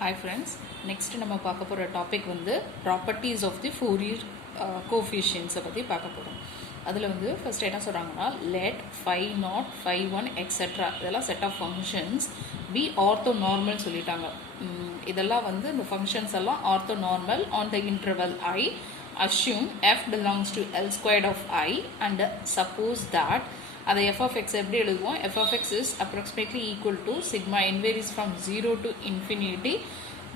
Hi friends, next நம்ம பார்க்க போகிற டாபிக் வந்து ப்ராப்பர்ட்டிஸ் ஆஃப் தி ஃபோரியர் கோஃபிஷியன்ஸை பற்றி பார்க்க போகிறோம். அதில் வந்து ஃபர்ஸ்ட் என்ன சொல்கிறாங்கன்னா let phi naught phi one etcetera இதெல்லாம் set of functions be orthonormal சொல்லிட்டாங்க. இதெல்லாம் வந்து இந்த ஃபங்க்ஷன்ஸ் எல்லாம் orthonormal on the interval I assume f belongs to L squared of I and suppose that அது f of x எப்படி எழுதுவோம், f of x is approximately equal to sigma n varies from 0 to infinity.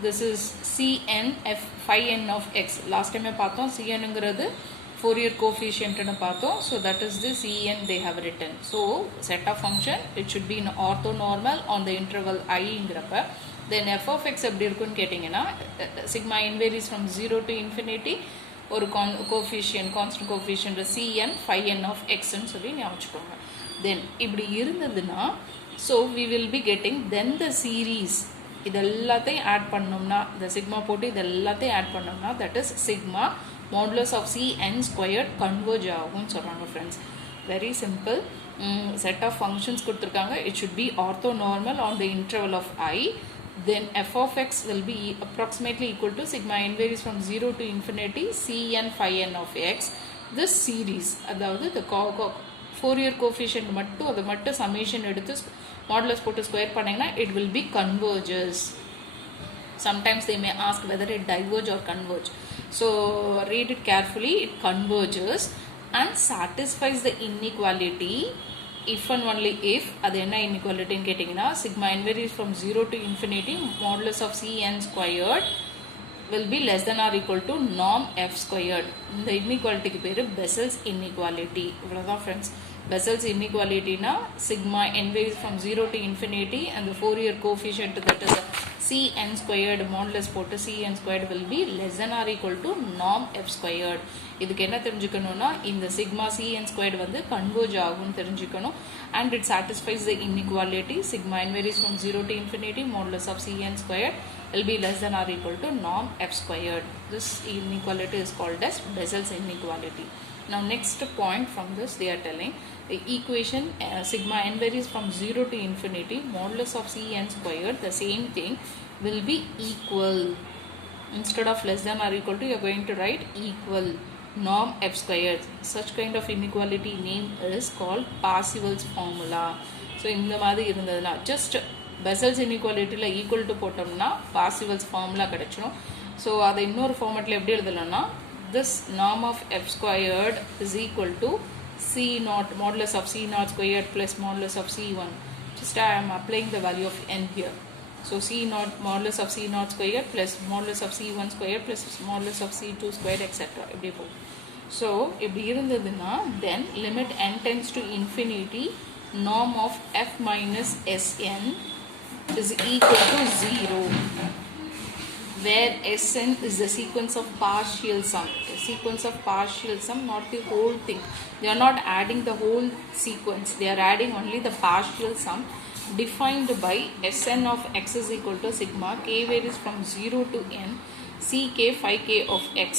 This is cn f phi n of x. Last time பார்த்தோம் cn ங்கிறது Fourier coefficient னு பார்த்தோம். So that is the cn they have written. So set of function it should be in orthonormal on the interval I ங்கிறப்ப then f of x எப்படி இருக்குன்னு கேட்டிங்கன்னா sigma n varies from 0 to infinity ஒரு coefficient constant coefficient cn phi n of x ன்னு சொல்லி ஞாபகிச்சுக்கோங்க. Then இப்படி இருந்ததுன்னா so we will be getting then the series இது எல்லாத்தையும் ஆட் பண்ணோம்னா இந்த சிக்மா போட்டு இது எல்லாத்தையும் ஆட் பண்ணோம்னா that is sigma modulus of cn squared converge ஆகும்னு சொல்கிறாங்க friends. Very simple. Set of functions கொடுத்துருக்காங்க. It should be orthonormal on the interval of I. Then f of x will be approximately equal to sigma n varies from 0 to infinity cn phi n of x. This series அதாவது the Fourier coefficient மட்டும் அது மட்டும் summation எடுத்து modulus போட்டு ஸ்கொயர் பண்ணிங்கன்னா it will be converges. Sometimes they may ask whether it diverge or converge. So read it carefully. It converges and satisfies the inequality if and only if அது என்ன இன்இக்வாலிட்டின்னு கேட்டிங்கன்னா sigma n varies from 0 to infinity modulus of cn squared will be less than or equal to norm f squared. இந்த இன்இக்வாலிட்டிக்கு பேர் Bessel's inequality. இவ்வளோதான் friends. Bessel's inequality na sigma n varies from 0 to infinity and the Fourier coefficient that is cn squared modulus போட்டு cn squared will be less than or equal to norm f squared. இதுக்கு என்ன தெரிஞ்சுக்கணும்னா இந்த sigma cn squared வந்து converge ஆகும்னு தெரிஞ்சுக்கணும். And it satisfies the inequality sigma n varies from 0 to infinity modulus of cn squared will be less than or equal to norm f squared. This inequality is called as Bessel's inequality. Now next point from this they are telling the equation sigma n varies from 0 to infinity modulus of cn squared, the same thing will be equal. Instead of less than or equal to you are going to write equal norm f squared. Such kind of inequality name is called Parseval's formula. So இந்த மாதிரி இருந்ததுன்னா just Bessel's inequality ல equal to போட்டோம்னா Parseval's formula கிடைச்சிடும். So அதை இன்னொரு ஃபார்மேட்ல எப்படி எழுதலாம்னா this norm of f squared is equal to c naught modulus of c naught squared plus modulus of c1. Just I am applying the value of n here. So c naught modulus of c naught squared plus modulus of c1 squared plus modulus of c2 squared etc. இப்படி போகும். So இப்படி இருந்ததுன்னா then limit n tends to infinity norm of f minus sn is equal to 0. Where Sn is the sequence of partial sum. A sequence of partial sum, not the whole thing. They are not adding the whole sequence. They are adding only the partial sum defined by Sn of x is equal to sigma k varies from 0 to n ck phi k of x.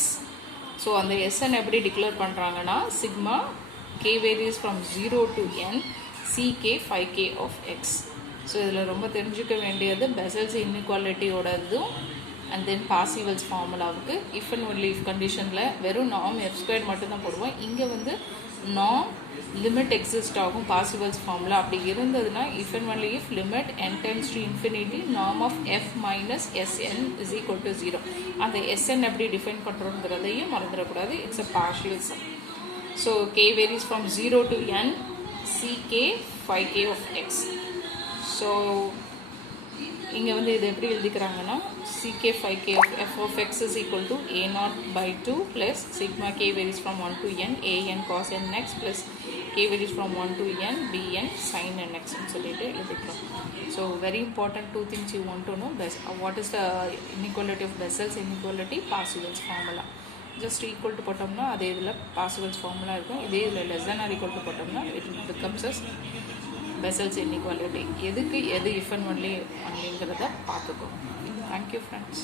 So அந்த Sn எப்படி டிக்ளேர் பண்ணுறாங்கன்னா sigma k varies from 0 to n ck phi k of x. So இதில் ரொம்ப தெரிஞ்சுக்க வேண்டியது Bessel's inequality ஓடதும் and then Parseval's formulaவுக்கு if and only if conditionல வெறும் norm f squared மட்டும்தான் போடுவோம். இங்கே வந்து norm limit exist ஆகும் Parseval's formula. அப்படி இருந்ததுன்னா if and only if limit n tends to infinity norm of f minus sn is equal to 0. அந்த sn எப்படி டிஃபைன் பண்ணுறோங்கிறதையும் மறந்துடக்கூடாது. It's a partial sum. So k varies from 0 to n ck phi k of x. So இங்கே வந்து இது எப்படி எழுதிக்கிறாங்கன்னா ck phi k of f of x is equal to a naught by 2 plus sigma k varies from 1 to n a n cos n x plus k varies from 1 to n b n sin n x ன்னு சொல்லிட்டு எழுதிக்கிறோம். So very important two things you want to know. What is the inequality of Bessel's inequality, Parseval's formula. Just equal to போட்டோம்னா அதே இதில் Parseval's formula இருக்கும். இதே இதில் less than or equal to போட்டோம்னா it becomes as Bessel's inequality. எதுக்கு எது if and only அப்படிங்கிறத பார்த்துக்கோ. Thank you friends.